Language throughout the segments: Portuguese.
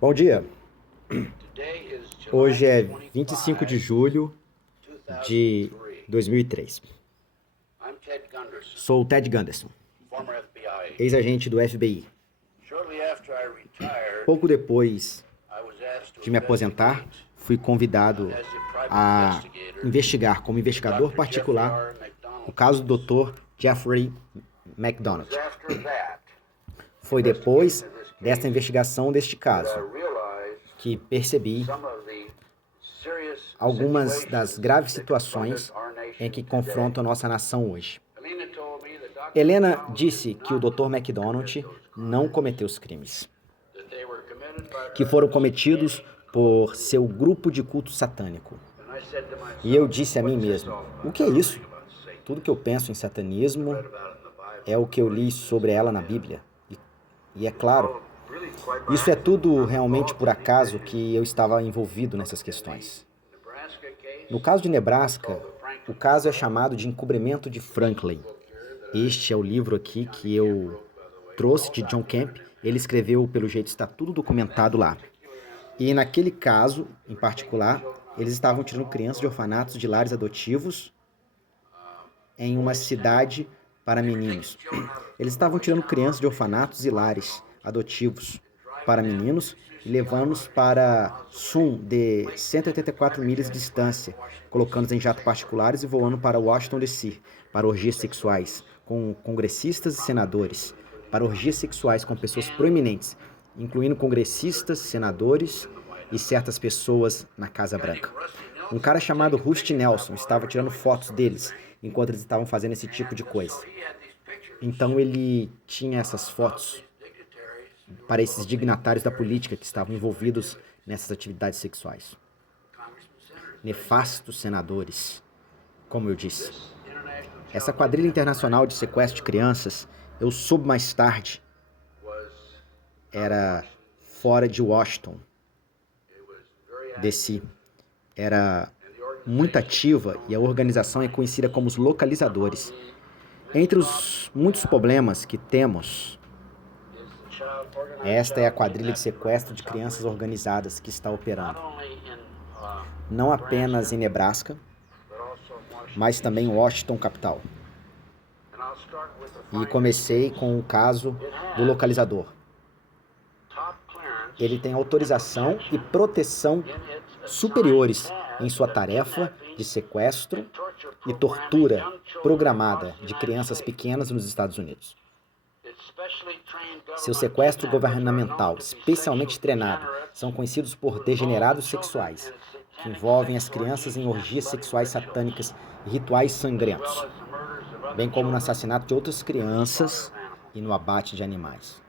Bom dia. Today is Hoje é July 25 de 25, julho de 2003. 2003. I'm Ted Gunderson, Sou o Ted Gunderson, former FBI. ex-agente do FBI. Shortly after I retired, Pouco depois I was asked to de me aposentar, investigate fui convidado as a private a investigator investigar como investigador Dr. particular Jeffrey R. o McDonald. caso do Dr. Jeffrey It was McDonald. after that Foi depois investigation of this desta case investigação deste that I caso realized que percebi some of the serious algumas das situations graves that confronted situações our em nation que today. confrontam a nossa nação hoje. Helena told me that Dr. Helena McDonald disse did que o not Dr. McDonald commit those não crimes, cometeu os crimes, that they were committed by que her foram cometidos por seu grupo de culto satânico. And I said to myself, E eu disse a mim "What's this mesmo, all about? o que é I don't isso? think about Satan. Tudo que eu penso em satanismo Read about it in the Bible. é o que eu li sobre ela na Bíblia. E é claro, All really quite by isso é accident. tudo realmente por acaso que eu estava envolvido nessas questões. Nebraska case, No caso de Nebraska, o caso é chamado de encobrimento de Franklin. Este é o livro aqui que eu trouxe de John Camp. Ele escreveu, pelo jeito está tudo documentado lá. E naquele caso, em particular, eles estavam tirando crianças de orfanatos de lares adotivos em uma cidade para meninos. Eles estavam tirando crianças de orfanatos e lares adotivos para meninos e levando-os para Sum, de 184 milhas de distância, colocando-os em jatos particulares e voando para Washington, D.C., para orgias sexuais com congressistas e senadores, para orgias sexuais com pessoas proeminentes, incluindo congressistas, senadores e certas pessoas na Casa Branca. Um cara chamado Rusty Nelson estava tirando fotos deles enquanto eles estavam fazendo esse tipo de coisa. Então ele tinha essas fotos para esses dignatários da política que estavam envolvidos nessas atividades sexuais. Nefastos senadores, como eu disse. Essa quadrilha internacional de sequestro de crianças, eu soube mais tarde, era fora de Washington, D.C. Era muito ativa e a organização é conhecida como os localizadores. Entre os muitos problemas que temos, esta é a quadrilha de sequestro de crianças organizadas que está operando. Não apenas em Nebraska, mas também em Washington, capital. E comecei com o caso do localizador. Ele tem autorização e proteção superiores em sua tarefa de sequestro e tortura programada de crianças pequenas nos Estados Unidos. Seu sequestro governamental, especialmente treinado, são conhecidos por degenerados sexuais, que envolvem as crianças em orgias sexuais satânicas e rituais sangrentos, bem como no assassinato de outras crianças e no abate de animais.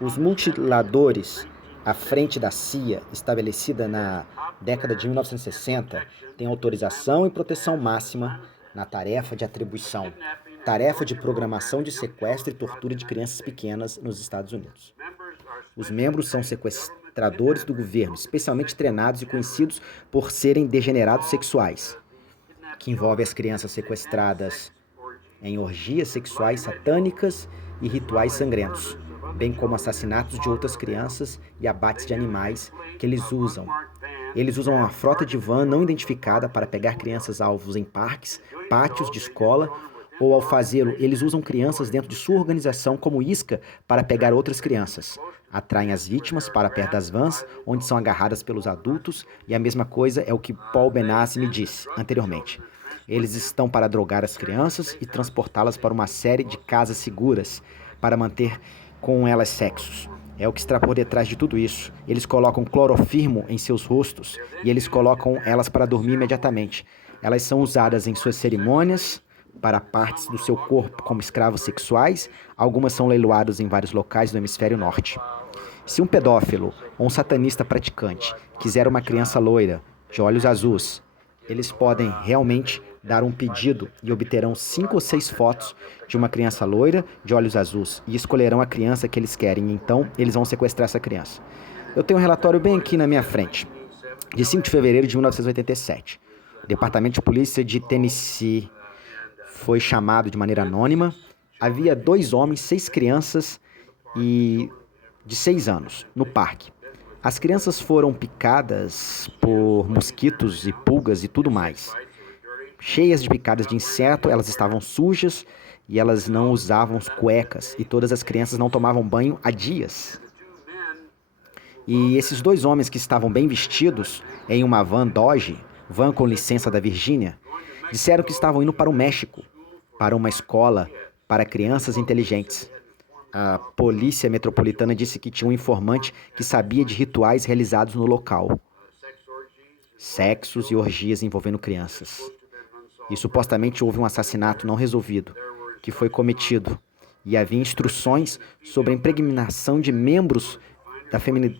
Os mutiladores à frente da CIA, estabelecida na década de 1960, têm autorização e proteção máxima na tarefa de atribuição, tarefa de programação de sequestro e tortura de crianças pequenas nos Estados Unidos. Os membros são sequestradores do governo, especialmente treinados e conhecidos por serem degenerados sexuais, que envolvem as crianças sequestradas em orgias sexuais satânicas e rituais sangrentos, bem como assassinatos de outras crianças e abates de animais que eles usam. Eles usam uma frota de van não identificada para pegar crianças alvos em parques, pátios de escola, ou ao fazê-lo, eles usam crianças dentro de sua organização como isca para pegar outras crianças. Atraem as vítimas para perto das vans, onde são agarradas pelos adultos, e a mesma coisa é o que Paul Benassi me disse anteriormente. Eles estão para drogar as crianças e transportá-las para uma série de casas seguras para manter com elas sexos. É o que está por detrás de tudo isso. Eles colocam clorofirmo em seus rostos e eles colocam elas para dormir imediatamente. Elas são usadas em suas cerimônias para partes do seu corpo como escravos sexuais. Algumas são leiloadas em vários locais do hemisfério norte. Se um pedófilo ou um satanista praticante quiser uma criança loira, de olhos azuis, eles podem realmente dar um pedido e obterão 5 ou 6 fotos de uma criança loira de olhos azuis e escolherão a criança que eles querem. Então, eles vão sequestrar essa criança. Eu tenho um relatório bem aqui na minha frente, de 5 de fevereiro de 1987. O Departamento de Polícia de Tennessee foi chamado de maneira anônima. Havia 2 homens, 6 crianças e de 6 anos, no parque. As crianças foram picadas por mosquitos e pulgas e tudo mais. Cheias de picadas de inseto, elas estavam sujas e elas não usavam cuecas. E todas as crianças não tomavam banho há dias. E esses 2 homens que estavam bem vestidos em uma van Dodge, van com licença da Virgínia, disseram que estavam indo para o México, para uma escola para crianças inteligentes. A polícia metropolitana disse que tinha um informante que sabia de rituais realizados no local. Sexos e orgias envolvendo crianças. E supostamente houve um assassinato não resolvido, que foi cometido. E havia instruções sobre a impregnação de membros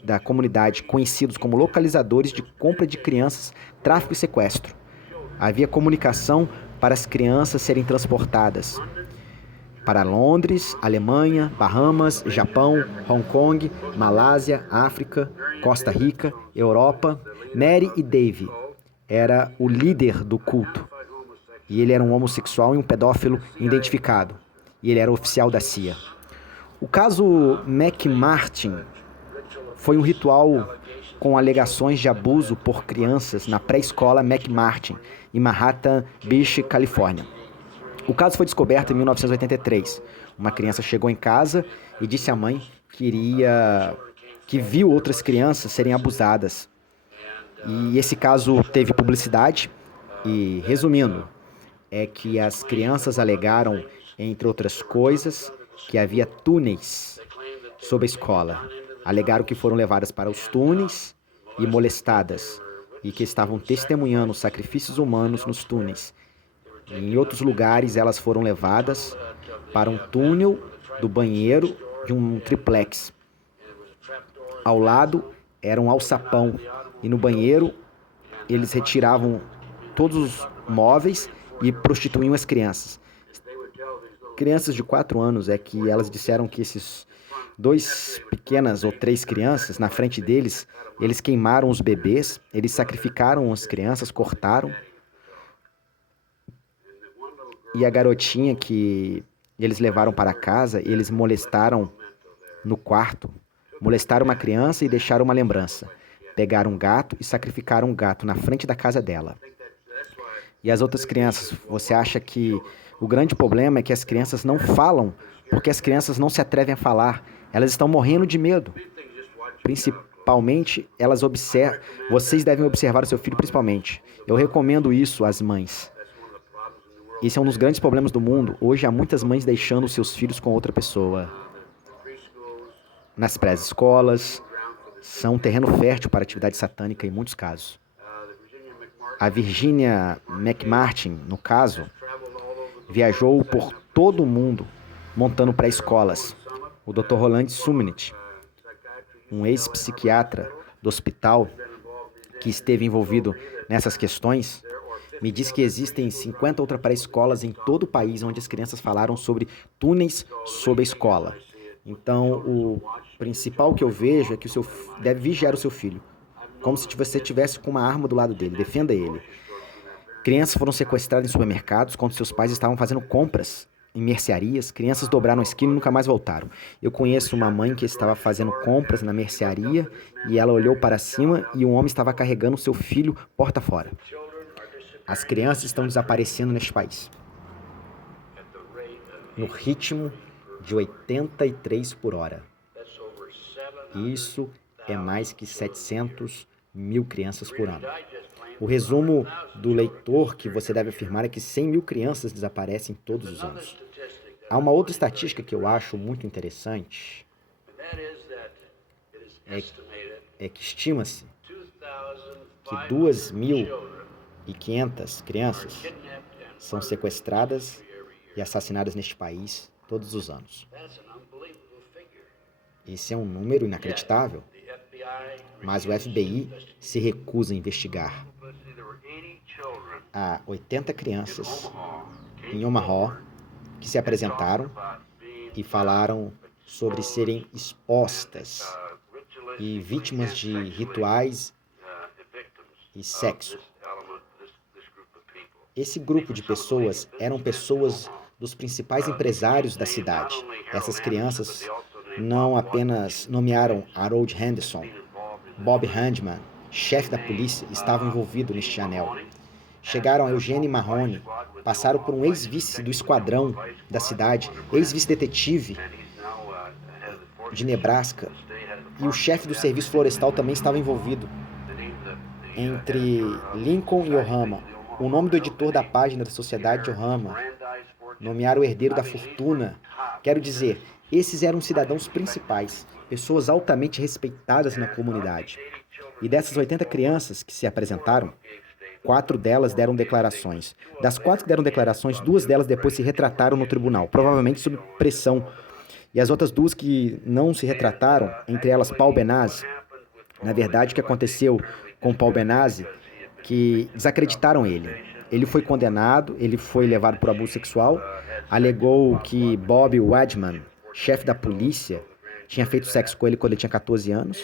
da comunidade, conhecidos como localizadores de compra de crianças, tráfico e sequestro. Havia comunicação para as crianças serem transportadas para Londres, Alemanha, Bahamas, Japão, Hong Kong, Malásia, África, Costa Rica, Europa. Mary e Dave era o líder do culto. E ele era um homossexual e um pedófilo identificado. E ele era oficial da CIA. O caso McMartin foi um ritual com alegações de abuso por crianças na pré-escola McMartin, em Manhattan Beach, Califórnia. O caso foi descoberto em 1983. Uma criança chegou em casa e disse à mãe que viu outras crianças serem abusadas. E esse caso teve publicidade e, resumindo, é que as crianças alegaram, entre outras coisas, que havia túneis sob a escola. Alegaram que foram levadas para os túneis e molestadas e que estavam testemunhando sacrifícios humanos nos túneis. Em outros lugares, elas foram levadas para um túnel do banheiro de um triplex. Ao lado era um alçapão e no banheiro eles retiravam todos os móveis e prostituíam as crianças. Crianças de 4 anos é que elas disseram que esses 2 pequenas ou 3 crianças, na frente deles, eles queimaram os bebês, eles sacrificaram as crianças, cortaram. E a garotinha que eles levaram para casa, eles molestaram no quarto. Molestaram uma criança e deixaram uma lembrança. Pegaram um gato e sacrificaram um gato na frente da casa dela. E as outras crianças, você acha que o grande problema é que as crianças não falam, porque as crianças não se atrevem a falar. Elas estão morrendo de medo. Principalmente, vocês devem observar o seu filho principalmente. Eu recomendo isso às mães. Esse é um dos grandes problemas do mundo. Hoje há muitas mães deixando seus filhos com outra pessoa. Nas pré-escolas, são um terreno fértil para atividade satânica em muitos casos. A Virginia McMartin, no caso, viajou por todo o mundo montando pré-escolas. O Dr. Roland Summit, um ex-psiquiatra do hospital que esteve envolvido nessas questões, me disse que existem 50 outras pré-escolas em todo o país onde as crianças falaram sobre túneis sob a escola. Então, o principal que eu vejo é que você deve vigiar o seu filho, como se você estivesse com uma arma do lado dele. Defenda ele. Crianças foram sequestradas em supermercados quando seus pais estavam fazendo compras em mercearias. Crianças dobraram a esquina e nunca mais voltaram. Eu conheço uma mãe que estava fazendo compras na mercearia e ela olhou para cima e um homem estava carregando seu filho porta fora. As crianças estão desaparecendo neste país, no ritmo de 83 por hora. Isso é mais que 700 mil crianças por ano. O resumo do leitor que você deve afirmar é que 100 mil crianças desaparecem todos os anos. Há uma outra estatística que eu acho muito interessante, é que estima-se que 2.500 crianças são sequestradas e assassinadas neste país todos os anos. Esse é um número inacreditável, mas o FBI se recusa a investigar. Há 80 crianças em Omaha que se apresentaram e falaram sobre serem expostas e vítimas de rituais e sexo. Esse grupo de pessoas eram pessoas dos principais empresários da cidade. Essas crianças não apenas nomearam Harold Henderson, Bob Handman, chefe da polícia, estava envolvido neste anel. Chegaram a Eugene Mahoney, passaram por um ex-vice do esquadrão da cidade, ex-vice-detetive de Nebraska, e o chefe do serviço florestal também estava envolvido. Entre Lincoln e Ohama, o nome do editor da página da Sociedade de Ohama, nomearam o herdeiro da fortuna. Quero dizer, esses eram os cidadãos principais, pessoas altamente respeitadas na comunidade. E dessas 80 crianças que se apresentaram, 4 delas deram declarações. Das 4 que deram declarações, 2 delas depois se retrataram no tribunal, provavelmente sob pressão. E as outras 2 que não se retrataram, entre elas Paul Benazzi, na verdade o que aconteceu com Paul Benazzi, que desacreditaram ele. Ele foi condenado, ele foi levado por abuso sexual, alegou que Bob Wadman, chefe da polícia, tinha feito sexo com ele quando ele tinha 14 anos,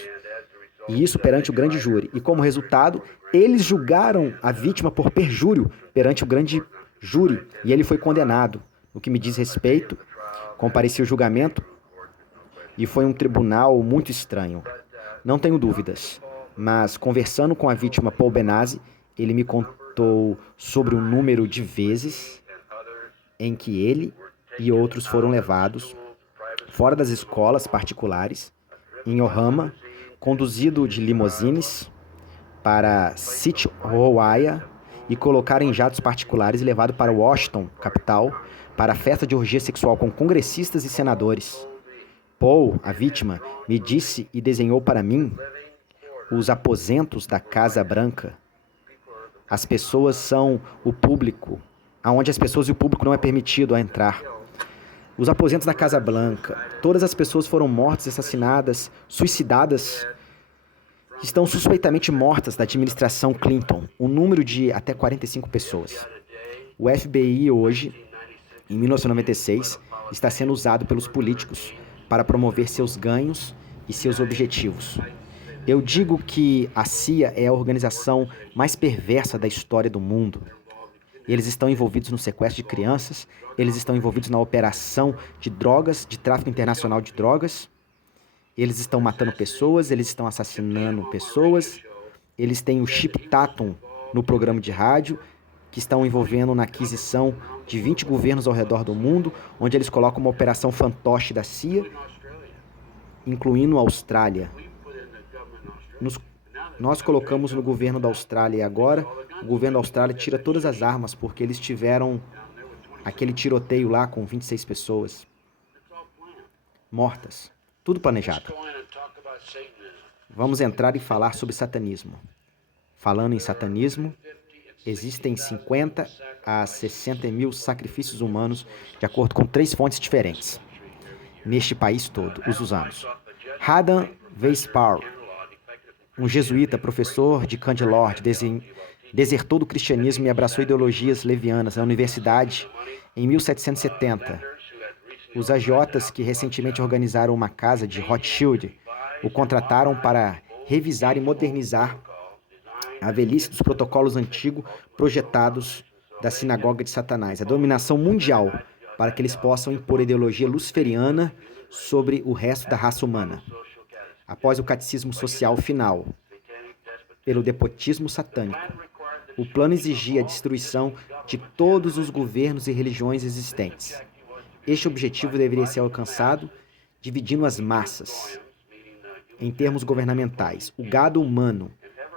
e isso perante o grande júri. E como resultado, eles julgaram a vítima por perjúrio perante o grande júri, e ele foi condenado. No que me diz respeito, compareci ao julgamento, e foi um tribunal muito estranho. Não tenho dúvidas, mas conversando com a vítima Paul Benazzi, ele me contou sobre o número de vezes em que ele e outros foram levados fora das escolas particulares, em Ohama, conduzido de limousines para Sithoaya e colocado em jatos particulares e levado para Washington, capital, para a festa de orgia sexual com congressistas e senadores. Paul, a vítima, me disse e desenhou para mim os aposentos da Casa Branca. As pessoas são o público, aonde as pessoas e o público não é permitido a entrar. Os aposentos da Casa Branca, todas as pessoas foram mortas, assassinadas, suicidadas, estão suspeitamente mortas da administração Clinton, um número de até 45 pessoas. O FBI hoje, em 1996, está sendo usado pelos políticos para promover seus ganhos e seus objetivos. Eu digo que a CIA é a organização mais perversa da história do mundo. Eles estão envolvidos no sequestro de crianças, eles estão envolvidos na operação de drogas, de tráfico internacional de drogas, eles estão matando pessoas, eles estão assassinando pessoas, eles têm o chip Tatum no programa de rádio, que estão envolvendo na aquisição de 20 governos ao redor do mundo, onde eles colocam uma operação fantoche da CIA, incluindo a Austrália. Nós colocamos no governo da Austrália e agora o governo da Austrália tira todas as armas porque eles tiveram aquele tiroteio lá com 26 pessoas mortas. Tudo planejado. Vamos entrar e falar sobre satanismo. Falando em satanismo, existem 50 a 60 mil sacrifícios humanos de acordo com 3 fontes diferentes neste país todo, os anos. Haddon Weisspar, um jesuíta, professor de Candelord, desertou do cristianismo e abraçou ideologias levianas na universidade em 1770. Os agiotas que recentemente organizaram uma casa de Rothschild o contrataram para revisar e modernizar a velhice dos protocolos antigos projetados da sinagoga de Satanás, a dominação mundial, para que eles possam impor a ideologia luciferiana sobre o resto da raça humana. Após o catecismo social final, pelo despotismo satânico, o plano exigia a destruição de todos os governos e religiões existentes. Este objetivo deveria ser alcançado dividindo as massas, em termos governamentais, o gado humano,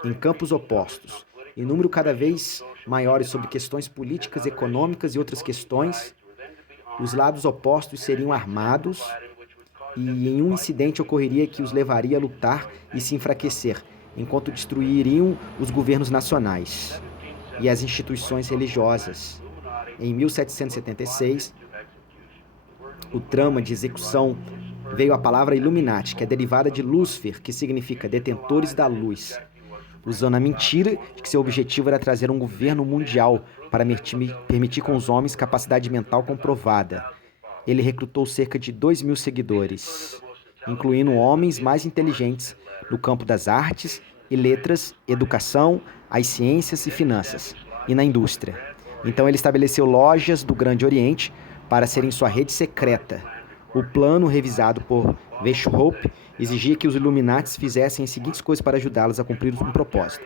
em campos opostos, em número cada vez maiores sobre questões políticas, econômicas e outras questões. Os lados opostos seriam armados e em um incidente ocorreria que os levaria a lutar e se enfraquecer, enquanto destruiriam os governos nacionais e as instituições religiosas. Em 1776, o trama de execução veio a palavra Illuminati, que é derivada de Lúcifer, que significa detentores da luz, usando a mentira de que seu objetivo era trazer um governo mundial para permitir com os homens capacidade mental comprovada. Ele recrutou cerca de 2.000 seguidores, incluindo homens mais inteligentes no campo das artes e letras, educação, as ciências e finanças, e na indústria. Então ele estabeleceu lojas do Grande Oriente para serem sua rede secreta, O plano, revisado por Weishaupt, exigia que os Illuminatis fizessem as seguintes coisas para ajudá-los a cumprir um propósito: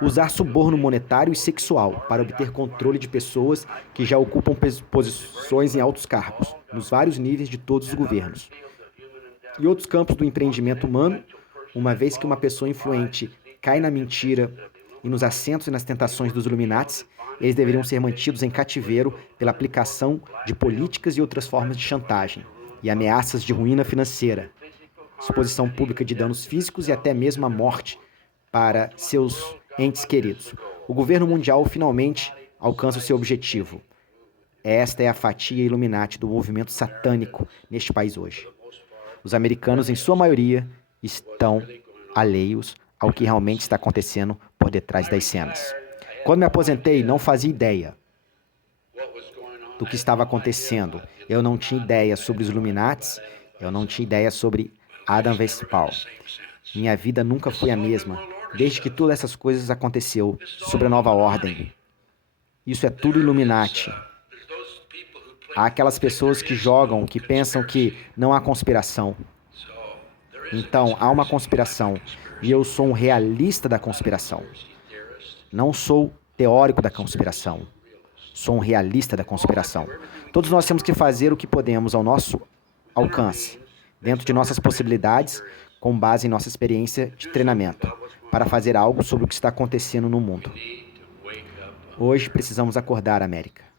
usar suborno monetário e sexual para obter controle de pessoas que já ocupam posições em altos cargos, nos vários níveis de todos os governos. E outros campos do empreendimento humano, uma vez que uma pessoa influente cai na mentira e nos assentos e nas tentações dos Illuminatis, eles deveriam ser mantidos em cativeiro pela aplicação de políticas e outras formas de chantagem e ameaças de ruína financeira, exposição pública de danos físicos e até mesmo a morte para seus entes queridos. O governo mundial finalmente alcança o seu objetivo. Esta é a fatia Illuminati do movimento satânico neste país hoje. Os americanos, em sua maioria, estão alheios ao que realmente está acontecendo por detrás das cenas. Quando me aposentei, não fazia ideia do que estava acontecendo. Eu não tinha ideia sobre os Illuminatis, eu não tinha ideia sobre Adam Weishaupt. Minha vida nunca foi a mesma, desde que todas essas coisas aconteceu sobre a nova ordem. Isso é tudo Illuminati. Há aquelas pessoas que jogam, que pensam que não há conspiração. Então, há uma conspiração, e eu sou um realista da conspiração. Não sou teórico da conspiração. Sou um realista da conspiração. Todos nós temos que fazer o que podemos ao nosso alcance, dentro de nossas possibilidades, com base em nossa experiência de treinamento, para fazer algo sobre o que está acontecendo no mundo. Hoje precisamos acordar, América.